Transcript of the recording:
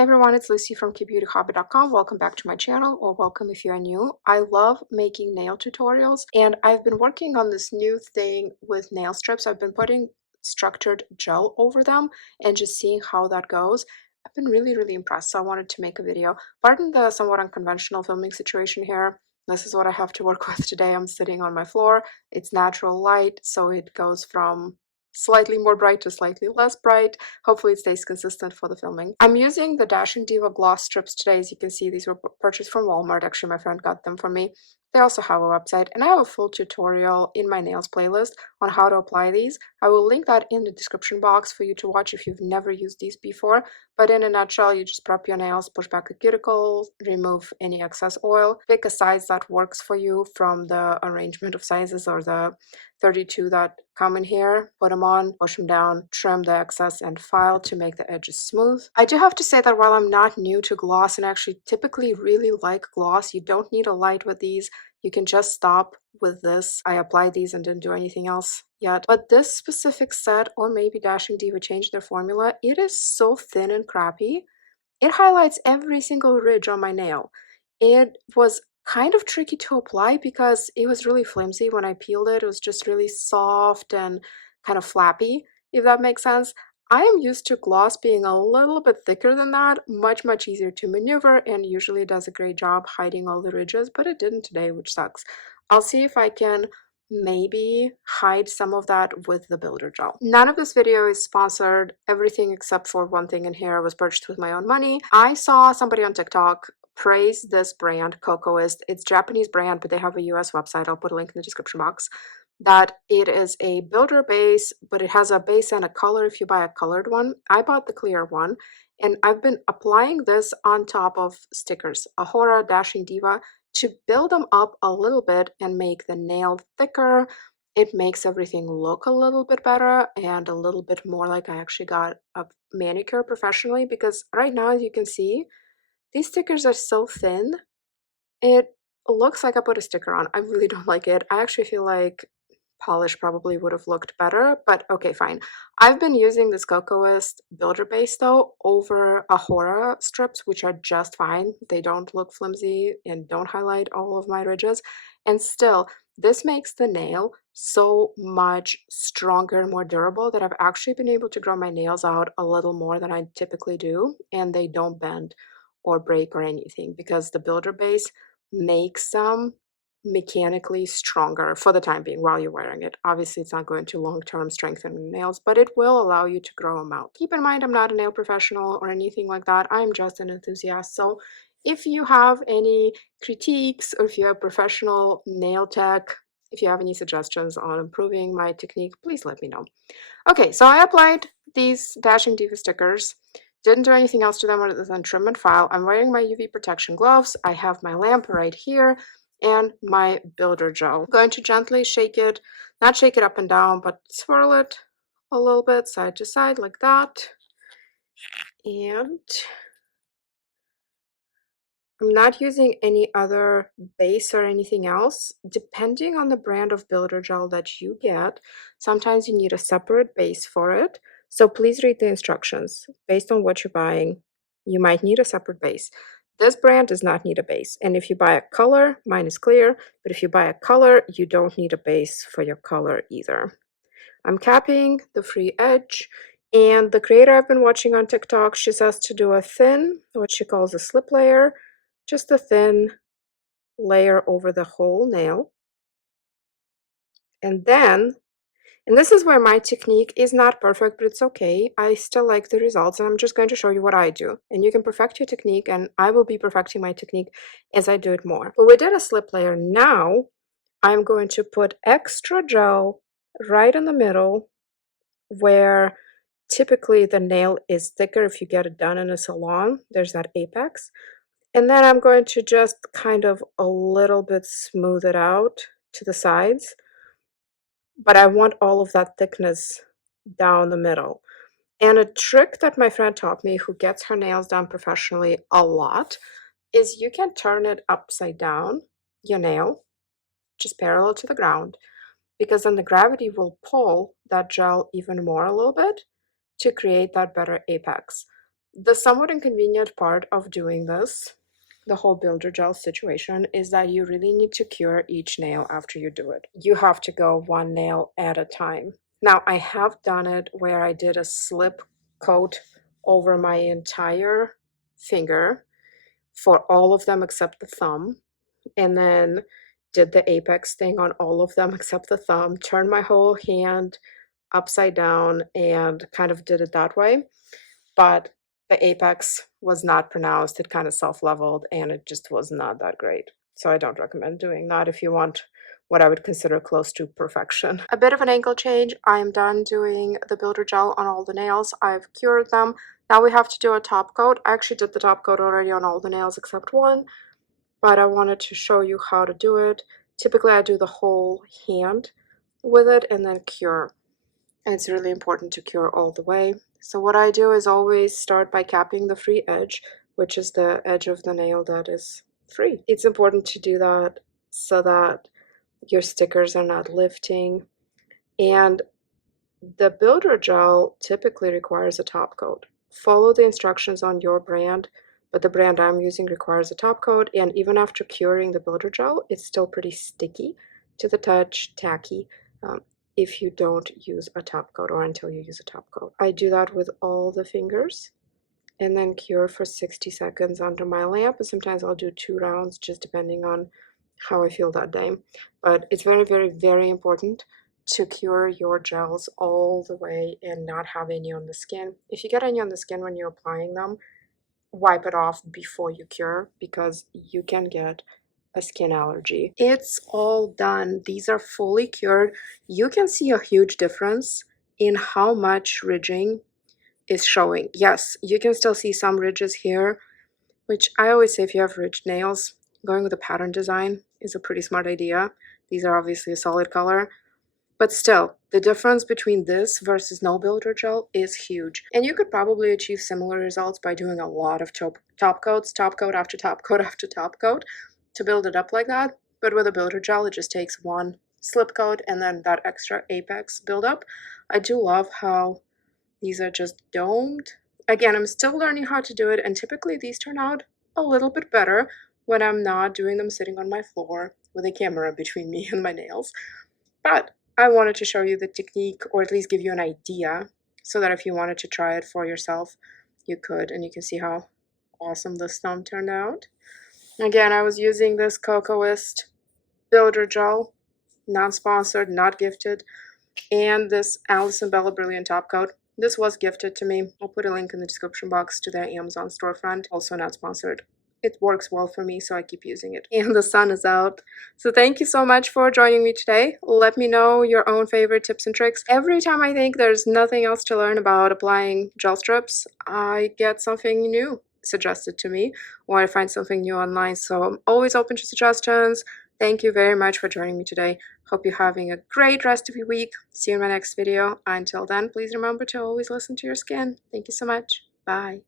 everyone, it's Lucy from KBeautyHobbit.com. Welcome back to my channel, or welcome if you are new. I love making nail tutorials, and I've been working on this new thing with nail strips. I've been putting structured gel over them and just seeing how that goes. I've been really impressed, so I wanted to make a video. Pardon the somewhat unconventional filming situation here. This is what I have to work with today. I'm sitting on my floor. It's natural light, so it goes from slightly more bright to slightly less bright. Hopefully it stays consistent for the filming. I'm using the Dashing Diva gloss strips today. As you can see, these were purchased from Walmart. Actually, my friend got them for me. They also have a website, and I have a full tutorial in my nails playlist on how to apply these. I will link that in the description box for you to watch if you've never used these before. But in a nutshell, you just prep your nails, push back the cuticles, remove any excess oil, pick a size that works for you from the arrangement of sizes or the 32 that come in here, put them on, push them down, trim the excess, and file to make the edges smooth. I do have to say that while I'm not new to gloss and actually typically really like gloss, you don't need a light with these. You can just stop with this. I applied these and didn't do anything else yet. But this specific set, or maybe Dashing Diva changed their formula, it is so thin and crappy. It highlights every single ridge on my nail. It was kind of tricky to apply because it was really flimsy when I peeled it. It was just really soft and kind of flappy, if that makes sense. I am used to gloss being a little bit thicker than that, much easier to maneuver, and usually does a great job hiding all the ridges, but it didn't today, which sucks. I'll see if I can maybe hide some of that with the builder gel. None of this video is sponsored. Everything except for one thing in here was purchased with my own money. I saw somebody on TikTok praise this brand, KBeautyHobbit. It's a Japanese brand, but they have a US website. I'll put a link in the description box. That it is a builder base, but it has a base and a color if you buy a colored one. I bought the clear one, and I've been applying this on top of stickers, Ohora, Dashing Diva, to build them up a little bit and make the nail thicker. It makes everything look a little bit better and a little bit more like I actually got a manicure professionally, because right now, as you can see, these stickers are so thin. It looks like I put a sticker on. I really don't like it. I actually feel like polish probably would have looked better, but okay, fine. I've been using this KBeautyHobbit builder base though over Ohora strips, which are just fine. They don't look flimsy and don't highlight all of my ridges. And still, this makes the nail so much stronger and more durable that I've actually been able to grow my nails out a little more than I typically do, and they don't bend or break or anything because the builder base makes them mechanically stronger for the time being while you're wearing it. Obviously, it's not going to long-term strengthen nails, but it will allow you to grow them out. Keep in mind, I'm not a nail professional or anything like that. I'm just an enthusiast. So if you have any critiques, or if you have professional nail tech, if you have any suggestions on improving my technique, please let me know. Okay, so I applied these Dashing Diva stickers. Didn't do anything else to them other than trim and file. I'm wearing my UV protection gloves. I have my lamp right here and my builder gel. I'm going to gently shake it, not shake it up and down, but swirl it a little bit side to side like that. And I'm not using any other base or anything else. Depending on the brand of builder gel that you get, sometimes you need a separate base for it. So please read the instructions. Based on what you're buying, you might need a separate base. This brand does not need a base. And if you buy a color, mine is clear, but if you buy a color, you don't need a base for your color either. I'm capping the free edge, and the creator I've been watching on TikTok, she says to do a thin, what she calls a slip layer, just a thin layer over the whole nail. And then, and this is where my technique is not perfect, but it's okay. I still like the results, and I'm just going to show you what I do. And you can perfect your technique, and I will be perfecting my technique as I do it more. But we did a slip layer. Now, I'm going to put extra gel right in the middle where typically the nail is thicker if you get it done in a salon. There's that apex. And then I'm going to just kind of a little bit smooth it out to the sides. But I want all of that thickness down the middle. And a trick that my friend taught me, who gets her nails done professionally a lot, is you can turn it upside down, your nail, just parallel to the ground, because then the gravity will pull that gel even more a little bit to create that better apex. The somewhat inconvenient part of doing this, the whole builder gel situation, is that you really need to cure each nail after you do it. You have to go one nail at a time. Now, I have done it where I did a slip coat over my entire finger for all of them except the thumb, and then did the apex thing on all of them except the thumb, turned my whole hand upside down and kind of did it that way. But the apex was not pronounced. It kind of self-leveled and it just was not that great. So I don't recommend doing that if you want what I would consider close to perfection. A bit of an angle change. I'm done doing the builder gel on all the nails. I've cured them. Now we have to do a top coat. I actually did the top coat already on all the nails except one, but I wanted to show you how to do it. Typically I do the whole hand with it and then cure. And it's really important to cure all the way. So what I do is always start by capping the free edge, which is the edge of the nail that is free. It's important to do that so that your stickers are not lifting. And the builder gel typically requires a top coat. Follow the instructions on your brand, but the brand I'm using requires a top coat, and even after curing the builder gel, it's still pretty sticky to the touch, tacky, if you don't use a top coat or until you use a top coat. I do that with all the fingers and then cure for 60 seconds under my lamp. Sometimes I'll do 2 rounds just depending on how I feel that day. But it's very, very, very important to cure your gels all the way and not have any on the skin. If you get any on the skin when you're applying them, wipe it off before you cure because you can get a skin allergy. It's all done. These are fully cured. You can see a huge difference in how much ridging is showing. Yes, you can still see some ridges here, which I always say if you have ridged nails, going with a pattern design is a pretty smart idea. These are obviously a solid color, but still, the difference between this versus no builder gel is huge. And you could probably achieve similar results by doing a lot of top coats, top coat after top coat after top coat to build it up like that. But with a builder gel, it just takes one slip coat and then that extra apex buildup. I do love how these are just domed. Again, I'm still learning how to do it, and typically these turn out a little bit better when I'm not doing them sitting on my floor with a camera between me and my nails. But I wanted to show you the technique, or at least give you an idea, so that if you wanted to try it for yourself, you could, and you can see how awesome this thumb turned out. Again, I was using this Cocoist builder gel, non-sponsored, not gifted, and this Alice and Bella Brilliant top coat. This was gifted to me. I'll put a link in the description box to their Amazon storefront, also not sponsored. It works well for me, so I keep using it. And the sun is out. So thank you so much for joining me today. Let me know your own favorite tips and tricks. Every time I think there's nothing else to learn about applying gel strips, I get something new suggested to me, or I find something new online. So I'm always open to suggestions. Thank you very much for joining me today. Hope you're having a great rest of your week. See you in my next video. Until then, please remember to always listen to your skin. Thank you so much. Bye.